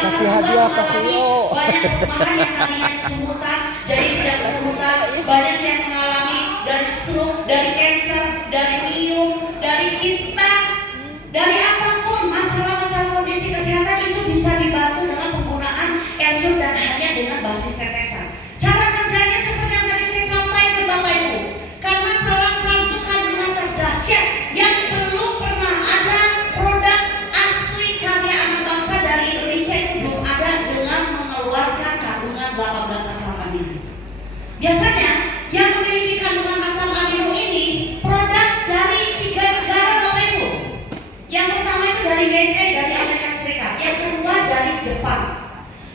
kasih hadiah ke CEO. Banyak perumahan yang tadinya kesemutan jadi tidak kesemutan. Banyak yang mengalami dari stroke, dari cancer, dari miom, dari kista, dari apapun masalah-masalah kondisi kesehatan itu bisa dibantu dengan penggunaan L-Cure dan hanya dengan basis tetesan. Cara kerjanya seperti yang tadi saya sampaikan Bapak Ibu, karena salah satu kandungan terdahsyat yang belum pernah ada produk asli karya anak bangsa dari Indonesia itu belum ada dengan mengeluarkan kandungan 18 asam amino. Biasanya yang memiliki kandungan asam amino ini produk dari 3 negara Bapak Ibu. Yang pertama itu dari USA, dari Amerika Serikat. Yang kedua dari Jepang.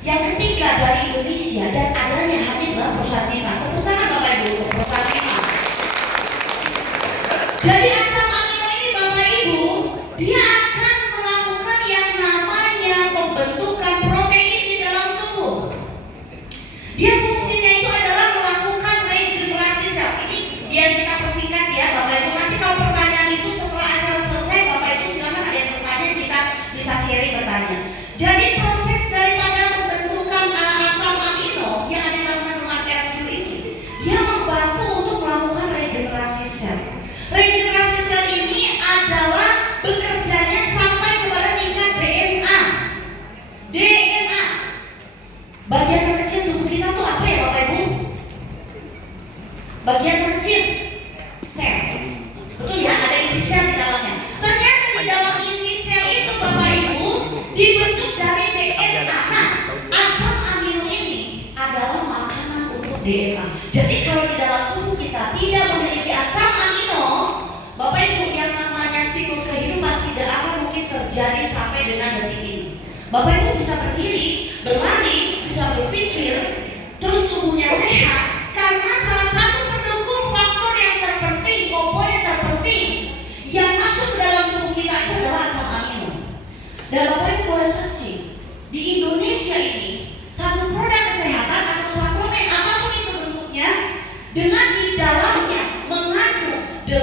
Yang ketiga dari Indonesia dan adanya hanya dalam perusahaan Nina. Tepuk tangan Bapak Ibu untuk perusahaan Nina. Jadi asam amino ini Bapak Ibu, dia akan melakukan yang namanya pembentukan protein di dalam tubuh. Dia fungsinya itu adalah melakukan regenerasi sel. Ini biar kita persingkat ya Bapak Ibu. Nanti kalau pertanyaan itu setelah acara selesai Bapak Ibu silakan ada yang bertanya, kita bisa sharing bertanya. Jadi proses daripada pembentukan asam amino yang ada dalam kandungan L-Cure ini, dia membantu untuk melakukan regenerasi sel. Regenerasi sel ini adalah bekerjanya sampai kepada tingkat DNA. DNA. Bagian terkecil tubuh kita tuh apa ya Bapak Ibu? Bagian terkecil sel. Betul ya, ada inti sel di dalamnya. Ternyata di dalam inti sel itu Bapak Ibu dibentuk dari DNA. Nah, asam amino ini adalah makanan untuk DNA. Jadi kalau di dalam tubuh kita tidak memiliki asam amino, Bapak Ibu, yang namanya siklus kehidupan tidak akan mungkin terjadi sampai dengan detik ini. Bapak Ibu bisa berdiri, berlari, bisa berpikir, terus tubuhnya sehat karena salah satu pendukung faktor yang terpenting, komponen terpenting yang masuk ke dalam tubuh kita itu adalah asam amino. Dan Bapak Ibu boleh searching di Indonesia ini satu produk kesehatan atau suplemen apapun itu bentuknya dengan di dalamnya mengandung 18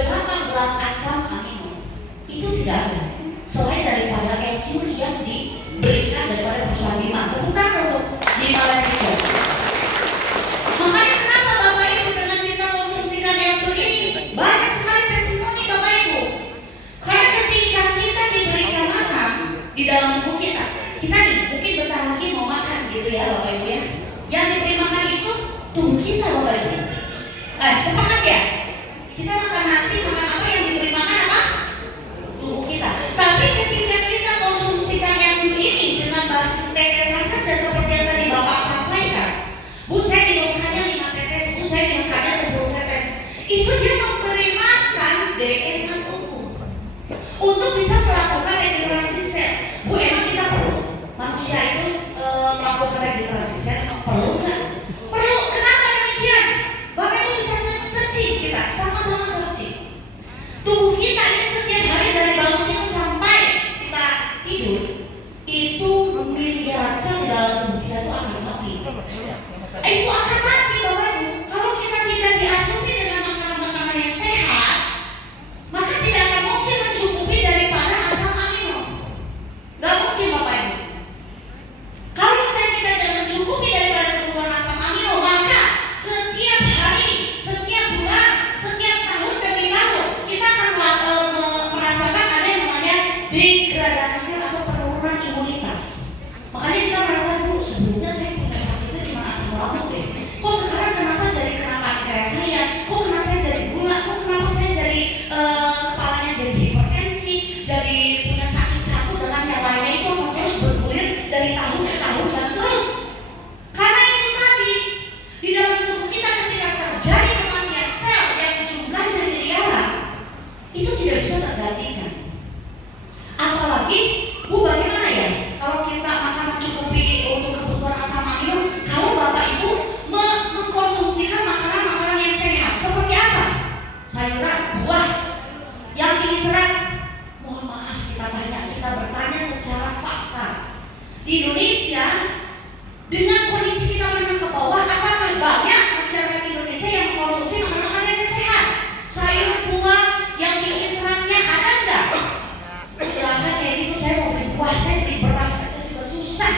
asam amino. Itu tidak ada selain daripada L-Cure yang diberikan daripada perusahaan Bima. Tepuk tangan untuk Bima Lensio. Makanya kenapa Bapak Ibu dengan kita konsumsikan L-Cure ini banyak sekali testimoni Bapak Ibu. Karena ketika kita diberikan makan di dalam tubuh kita nih mungkin bentar lagi mau makan gitu ya Bapak Ibu ya. Yang diberi makan itu tubuh kita Bapak Ibu. Sepakat ya? Kita makan nasi, makan apa yang diberi makan apa? Tubuh kita. Tapi ketika kita konsumsikan L-Cure ini dengan basis tetesan saja seperti yang tadi Bapak sampaikan, Bu saya minumkannya 5 tetes, Bu saya minumkannya 10 tetes, itu dia memberi makan DNA tubuh untuk bisa melakukan regenerasi sel. Bu emang kita perlu manusia itu melakukan regenerasi sel? Perlu nggak? Perlu. Kenapa demikian? Bapak Ibu bisa searching, kita sama-sama searching. Tubuh kita ini setiap hari dari bangun tidur sampai kita tidur itu miliaran sel di dalam tubuh kita itu akan mati. Itu akan mati Bapak Ibu. Kalau kita tidak diasupi dengan makanan-makanan yang sehat, maka tidak akan mungkin mencukupi daripada asam amino. Gak mungkin Bapak Ibu. Kalau misalnya kita tidak mencukupi daripada kebutuhan asam amino, maka setiap hari, setiap bulan, setiap tahun demi tahun kita akan merasakan ada yang namanya degradasi sel atau penurunan imunitas. Makanya kita merasa dulu sebelumnya saya punya sakitnya cuma asam lambung deh. Kok sekarang kenapa jadi kena pankreas saya? Kok kenapa saya jadi gula? Kok kenapa saya jadi kepalanya jadi hipertensi? Jadi punya sakit satu dengan yang lainnya itu akan terus bergulir dari tahun ke tahun dan terus. Karena itu tadi di dalam tubuh kita ketika terjadi kematian sel yang jumlahnya miliaran itu tidak bisa tergantikan. Apalagi Bu bagaimana ya kalau kita makan mencukupi untuk kebutuhan asam amino, kalau Bapak Ibu mengkonsumsikan makanan-makanan yang sehat seperti apa? Sayuran, buah yang tinggi serat. Mohon maaf kita bertanya secara fakta. Di Indonesia dengan kondisi kita menengah ke bawah, apakah banyak masyarakat Indonesia yang mengkonsumsi makanan-makanan yang sehat? Sayur, buah yang tinggi seratnya ada enggak? Jangan kayak gitu, saya mau beli buah, saya beli beras saja juga susah.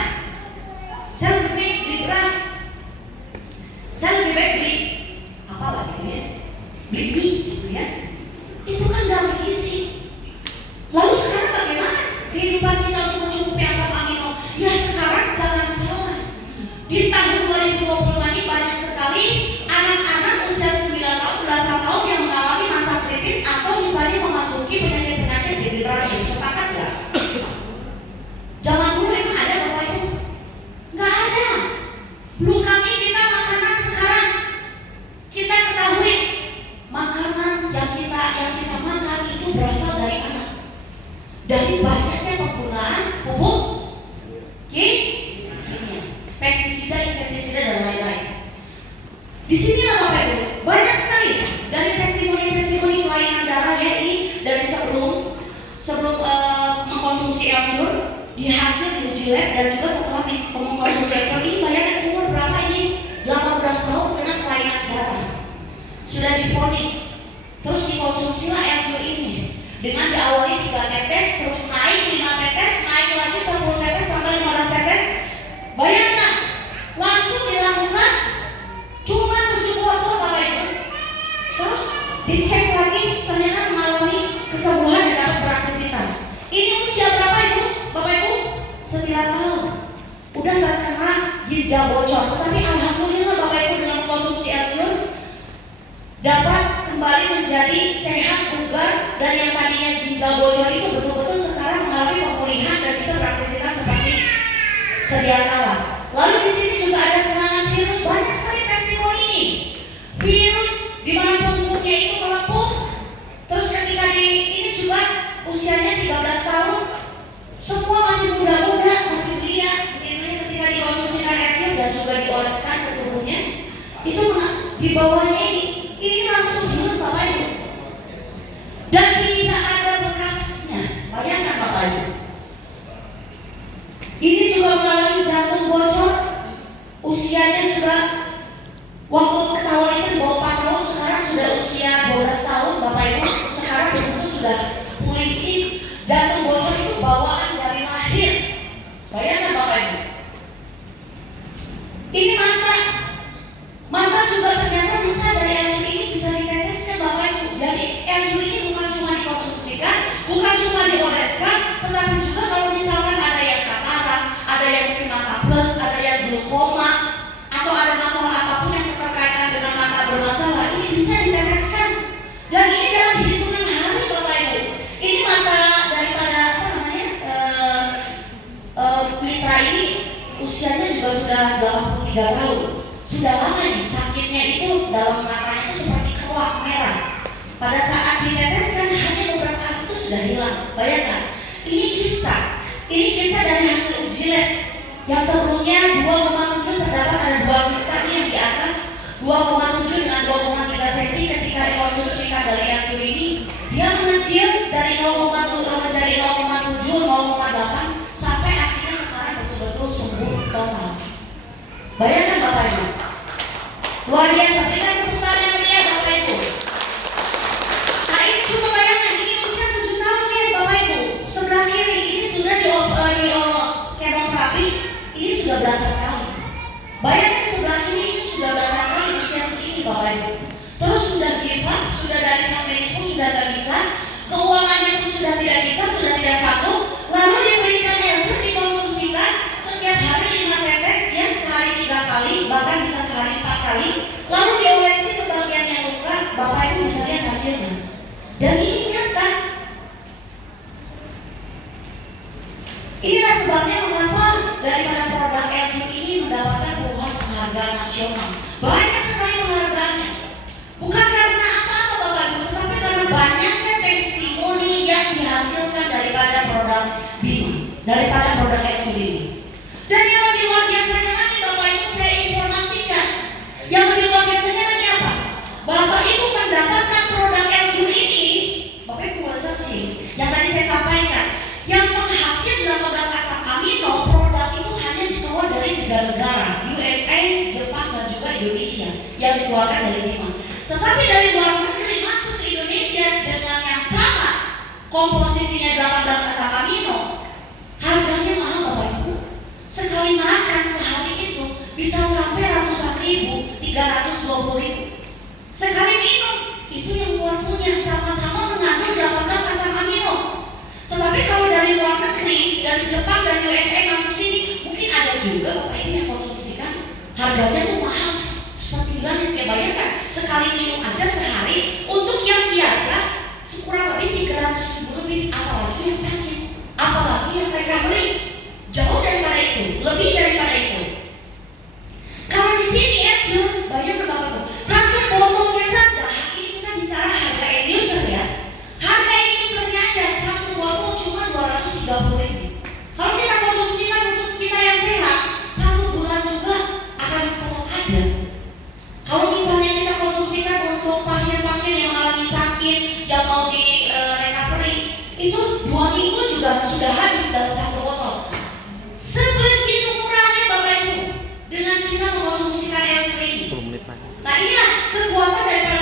Di sinilah Bapak Ibu, banyak sekali dari testimoni-testimoni kelainan darah ya, ini dari sebelum mengkonsumsi L-Cure, di hasil uji lab, dan juga setelah mengkonsumsi L-Cure. Ini bayangkan umur berapa ini? 18 tahun kena kelainan darah, sudah divonis, terus dikonsumsilah L-Cure ini dengan diawali 3 tetes, terus naik 5 tetes, naik lagi 10 tetes sampai 15 tetes. Bayangkan, langsung dilakukan cuma 7 botol Bapak Ibu. Terus dicek lagi, ternyata mengalami kesembuhan dan dapat beraktivitas. Ini usia berapa Ibu? Bapak Ibu? 9 tahun. Udah terkena ginjal bocor, tetapi alhamdulillah Bapak Ibu dengan konsumsi L-Cure dapat kembali menjadi sehat, bugar, dan yang tadinya ginjal bocor itu betul-betul sekarang mengalami pemulihan dan bisa beraktivitas seperti sedia kala. Lalu di sini juga ada serangan virus, banyak sekali testimoni ini. Virus di mana punggungnya itu melepuh, terus ketika ini juga usianya 13 tahun, semua masih muda-muda, masih belia, ketika dikonsumsikan L-Cure dan juga dioleskan ke tubuhnya, itu di bawahnya ini langsung hilang Bapak Ibu, dan tidak ada bekasnya. Bayangkan Bapak Ibu. Ini juga mengalami jantung bocor, usianya juga waktu ketahuan itu di bawah 4 tahun, sekarang sudah usia 12 tahun Bapak Ibu. Sekarang betul sudah pulih. Ini jantung bocor itu bawaan dari lahir. Bayangkan Bapak Ibu. Ini mata juga ternyata bisa dari L-Cure ini bisa diteteskan Bapak Ibu. Jadi L-Cure ini bukan cuma dikonsumsikan, bukan cuma dioleskan, tetapi juga kalau misalkan ada yang katarak, ada yang mungkin mata plus, ada yang glaukoma, atau ada masalah apapun yang berkaitan dengan mata bermasalah, ini bisa diteteskan. Dan ini dalam hitungan hari Bapak Ibu. Ini mata daripada Mitra ini usianya juga sudah 83 tahun. Sudah lama nih sakitnya itu, dalam matanya itu seperti keruak merah. Pada saat diteteskan hanya beberapa hari itu sudah hilang. Bayangkan, ini kisah dari hasil uji lab. Yang sebelumnya 2,7 terdapat ada 2 kista yang di atas 2,7 dengan 2,3 cm. Ketika dikonsumsikan dari L-Cure ini, dia mengecil dari 0,7 menjadi 0,7, 0,8 sampai akhirnya sekarang betul-betul sembuh total. Bayangkan Bapak Ibu, luar biasa. Berikan tepuk tangan yang meriah Bapak Ibu. Nah ini cuma bayangkan, ini usia 7 tahun ya Bapak Ibu. Sebelah kiri ini sudah di kemoterapi, ini sudah belasan kali. Bayangkan sebelah kiri ini sudah belasan kali usia segini Bapak Ibu. Terus sudah give up, sudah dari medis pun sudah tidak bisa, keuangannya pun sudah tidak bisa, sudah tidak sanggup. Lalu diberikan L-Cure, dikonsumsikan setiap hari 5 tetes ya, sehari 3 kali, bahkan bisa sehari 4 kali. Lalu diolesi ke bagian yang luka, Bapak Ibu bisa lihat hasilnya. Dan ini nyata. Inilah sebabnya mengapa daripada produk L-Cure ini mendapatkan puluhan penghargaan nasional. Banyak sekali penghargaannya. Bukan karena apa-apa Bapak Ibu, tetapi karena banyaknya testimoni yang dihasilkan daripada produk Bima, daripada produk L-Cure ini. Dan yang lebih luar biasanya lagi Bapak Ibu, saya informasikan, yang lebih luar biasanya lagi apa? Bapak Ibu mendapatkan produk L-Cure ini, Bapak Ibu boleh searching, yang tadi saya sampaikan, yang menghasil 18 asam amino. Produk itu hanya dikeluarkan dari 3 negara, USA, Jepang, dan juga Indonesia, yang dikeluarkan dari Bima. Tetapi dari luar negeri masuk ke Indonesia dengan yang sama, komposisinya 18 asam amino, harganya mahal Bapak Ibu. Sekali makan sehari itu bisa sampai ratusan ribu, 320 ribu. Sekali minum, itu yang luar punya sama-sama mengandung 18 asam amino. Tetapi kalau dari luar negeri, dari Jepang dan USA masuk sini, mungkin ada juga Bapak Ibu yang konsumsikan, harganya tuh mahal setinggalnya. Ya bayangkan, sekali minum aja sehari, untuk yang biasa kurang lebih 300 ribu lebih, apalagi yang sakit, apalagi yang recovery, jauh daripada itu, lebih daripada itu. Kalau di sini L-Cure, bayangkan Bapak Ibu, satu botolnya saja, ini kita bicara harga end user ya, harga end usernya aja satu botol cuma 230 ribu. Kalau kita konsumsikan untuk kita yang sehat, 1 bulan juga akan tetap ada. Kalau Nah inilah kekuatan daripada